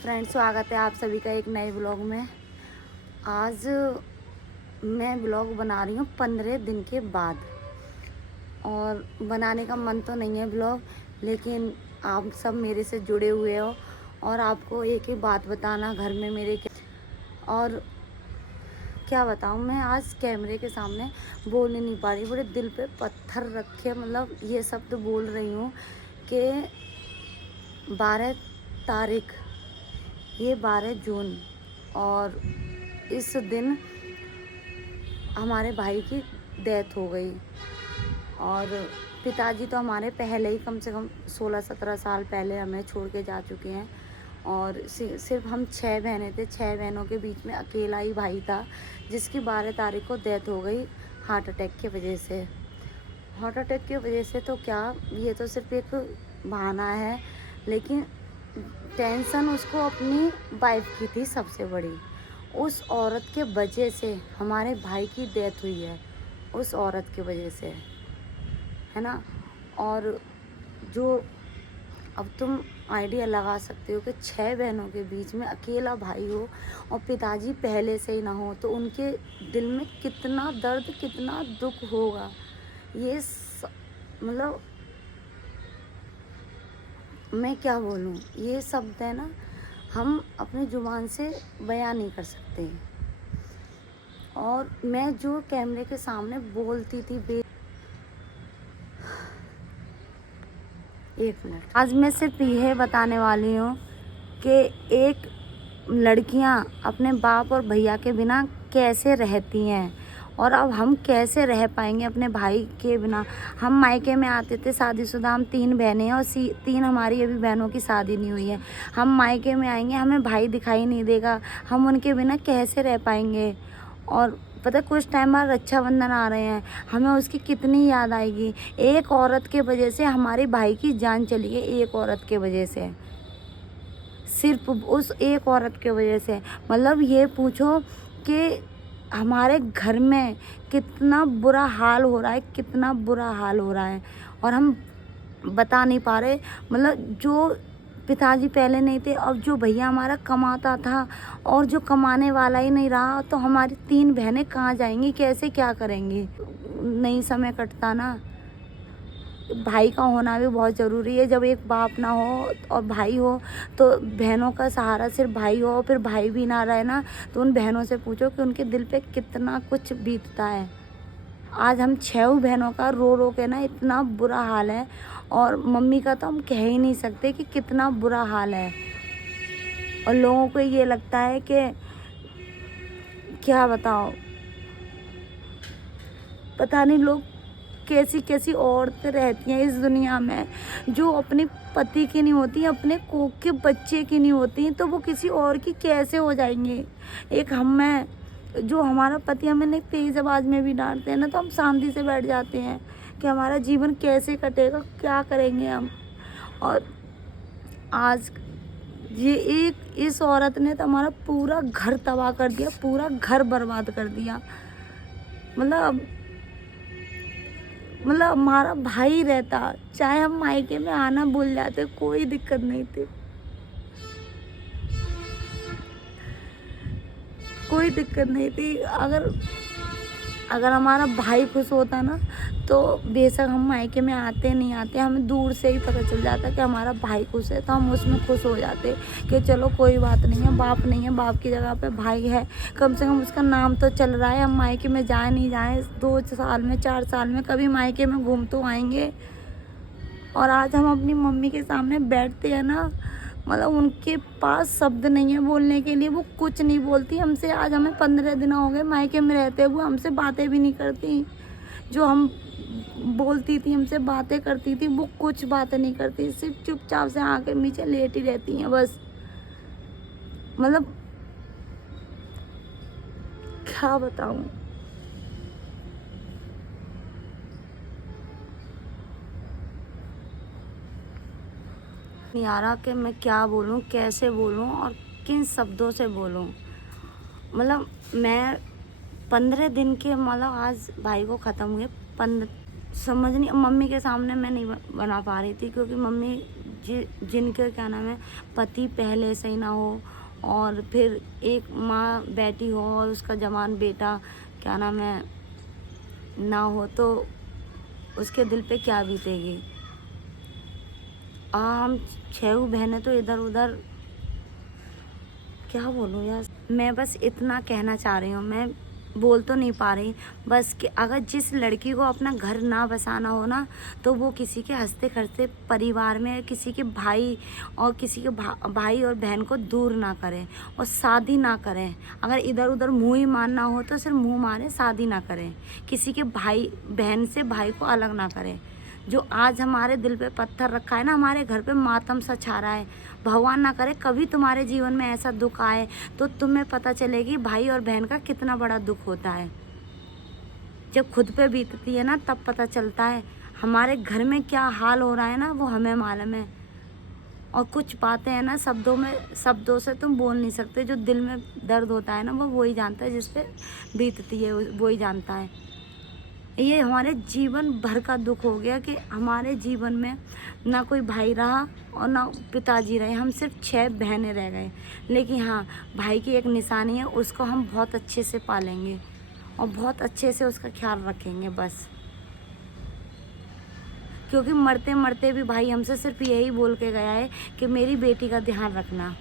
Friends, स्वागत है आप सभी का एक नए ब्लॉग में। आज मैं ब्लॉग बना रही हूँ 15 दिन के बाद। और बनाने का मन तो नहीं है ब्लॉग, लेकिन आप सब मेरे से जुड़े हुए हो और आपको एक ही बात बताना घर में मेरे और क्या बताऊँ। मैं आज कैमरे के सामने बोल ही नहीं पा रही, बड़े दिल पे पत्थर रखे मतलब ये शब्द बोल रही हूँ कि 12 तारीख, ये 12 जून और इस दिन हमारे भाई की डेथ हो गई। और पिताजी तो हमारे पहले ही कम से कम 16-17 साल पहले हमें छोड़ के जा चुके हैं। और सिर्फ हम 6 बहनें थे। 6 बहनों के बीच में अकेला ही भाई था जिसकी 12 तारीख को डेथ हो गई हार्ट अटैक की वजह से। हार्ट अटैक की वजह से तो क्या, ये तो सिर्फ एक बहाना है, लेकिन टेंशन उसको अपनी वाइफ की थी सबसे बड़ी। उस औरत के वजह से हमारे भाई की डेथ हुई है, उस औरत की वजह से, है ना। और जो अब तुम आइडिया लगा सकते हो कि 6 बहनों के बीच में अकेला भाई हो और पिताजी पहले से ही ना हो तो उनके दिल में कितना दर्द, कितना दुख होगा। ये मतलब मैं क्या बोलूँ, ये शब्द है ना, हम अपनी ज़ुबान से बयां नहीं कर सकते। और मैं जो कैमरे के सामने बोलती थी एक मिनट, आज मैं सिर्फ यह बताने वाली हूँ कि एक लड़कियाँ अपने बाप और भैया के बिना कैसे रहती हैं और अब हम कैसे रह पाएंगे अपने भाई के बिना। हम मायके में आते थे शादीशुदा, हम 3 बहनें हैं और 3 हमारी अभी बहनों की शादी नहीं हुई है। हम मायके में आएंगे, हमें भाई दिखाई नहीं देगा, हम उनके बिना कैसे रह पाएंगे। और पता है, कुछ टाइम बाद रक्षाबंधन आ रहे हैं, हमें उसकी कितनी याद आएगी। एक औरत के वजह से हमारे भाई की जान चली गई, एक औरत के वजह से, सिर्फ उस एक औरत के वजह से। मतलब ये पूछो कि हमारे घर में कितना बुरा हाल हो रहा है, कितना बुरा हाल हो रहा है और हम बता नहीं पा रहे। मतलब जो पिताजी पहले नहीं थे, अब जो भैया हमारा कमाता था और जो कमाने वाला ही नहीं रहा, तो हमारी 3 बहनें कहाँ जाएंगी, कैसे क्या करेंगी। नहीं समय कटता ना। भाई का होना भी बहुत ज़रूरी है। जब एक बाप ना हो और भाई हो तो बहनों का सहारा सिर्फ भाई हो, फिर भाई भी ना रहे ना, तो उन बहनों से पूछो कि उनके दिल पे कितना कुछ बीतता है। आज हम 6 बहनों का रो रो के ना इतना बुरा हाल है, और मम्मी का तो हम कह ही नहीं सकते कि कितना बुरा हाल है। और लोगों को ये लगता है कि क्या बताओ, पता नहीं लोग कैसी कैसी औरतें रहती हैं इस दुनिया में जो अपने पति की नहीं होती, अपने कोख के बच्चे की नहीं होती, तो वो किसी और की कैसे हो जाएंगे। एक हम हैं जो हमारा पति हमें नहीं तेज आवाज़ में भी डांटते हैं ना, तो हम शांति से बैठ जाते हैं कि हमारा जीवन कैसे कटेगा, क्या करेंगे हम। और आज ये एक इस औरत ने तो हमारा पूरा घर तबाह कर दिया, पूरा घर बर्बाद कर दिया। मतलब हमारा भाई रहता, चाहे हम मायके में आना भूल जाते, कोई दिक्कत नहीं थी, कोई दिक्कत नहीं थी। अगर हमारा भाई खुश होता ना, तो बेशक हम मायके में आते नहीं आते, हमें दूर से ही पता चल जाता कि हमारा भाई खुश है, तो हम उसमें खुश हो जाते कि चलो कोई बात नहीं है, बाप नहीं है, बाप की जगह पे भाई है, कम से कम उसका नाम तो चल रहा है। हम मायके में जाए नहीं जाए, 2 साल में 4 साल में कभी मायके में घूम तो आएंगे। और आज हम अपनी मम्मी के सामने बैठते हैं ना, मतलब उनके पास शब्द नहीं है बोलने के लिए, वो कुछ नहीं बोलती हमसे। आज हमें 15 दिन हो गए मायके में रहते हुए, हमसे बातें भी नहीं करती। जो हम बोलती थी, हमसे बातें करती थी, वो कुछ बातें नहीं करती, सिर्फ चुपचाप से आके नीचे लेटी रहती हैं बस। मतलब क्या बताऊं। नहीं आ रहा कि मैं क्या बोलूं, कैसे बोलूं और किन शब्दों से बोलूं। मतलब मैं 15 दिन के, मतलब आज भाई को ख़त्म हुए 15, समझ नहीं, मम्मी के सामने मैं नहीं बना पा रही थी क्योंकि मम्मी जिनके क्या नाम है पति पहले से ही ना हो, और फिर एक माँ बैठी हो और उसका जवान बेटा क्या नाम है ना हो, तो उसके दिल पे क्या बीतेगी। हम 6 बहनें तो इधर उधर, क्या बोलूँ यार। मैं बस इतना कहना चाह रही हूँ, मैं बोल तो नहीं पा रही, बस कि अगर जिस लड़की को अपना घर ना बसाना हो ना, तो वो किसी के हंसते खेलते परिवार में किसी के भाई और किसी के भाई और बहन को दूर ना करें और शादी ना करें। अगर इधर उधर मुँह ही मारना हो तो सिर्फ मुँह मारे, शादी ना करें। किसी के भाई बहन से भाई को अलग ना करें। जो आज हमारे दिल पे पत्थर रखा है ना, हमारे घर पे मातम सा छा रहा है, भगवान ना करे कभी तुम्हारे जीवन में ऐसा दुख आए तो तुम्हें पता चलेगी भाई और बहन का कितना बड़ा दुख होता है। जब खुद पे बीतती है ना तब पता चलता है हमारे घर में क्या हाल हो रहा है ना, वो हमें मालूम है। और कुछ बातें हैं ना शब्दों से तुम बोल नहीं सकते। जो दिल में दर्द होता है ना वो ही जानता है, जिस पे बीतती है वो ही जानता है। ये हमारे जीवन भर का दुख हो गया कि हमारे जीवन में ना कोई भाई रहा और ना पिताजी रहे, हम सिर्फ 6 बहनें रह गए। लेकिन हाँ, भाई की एक निशानी है, उसको हम बहुत अच्छे से पालेंगे और बहुत अच्छे से उसका ख्याल रखेंगे बस। क्योंकि मरते मरते भी भाई हमसे सिर्फ यही बोल के गया है कि मेरी बेटी का ध्यान रखना।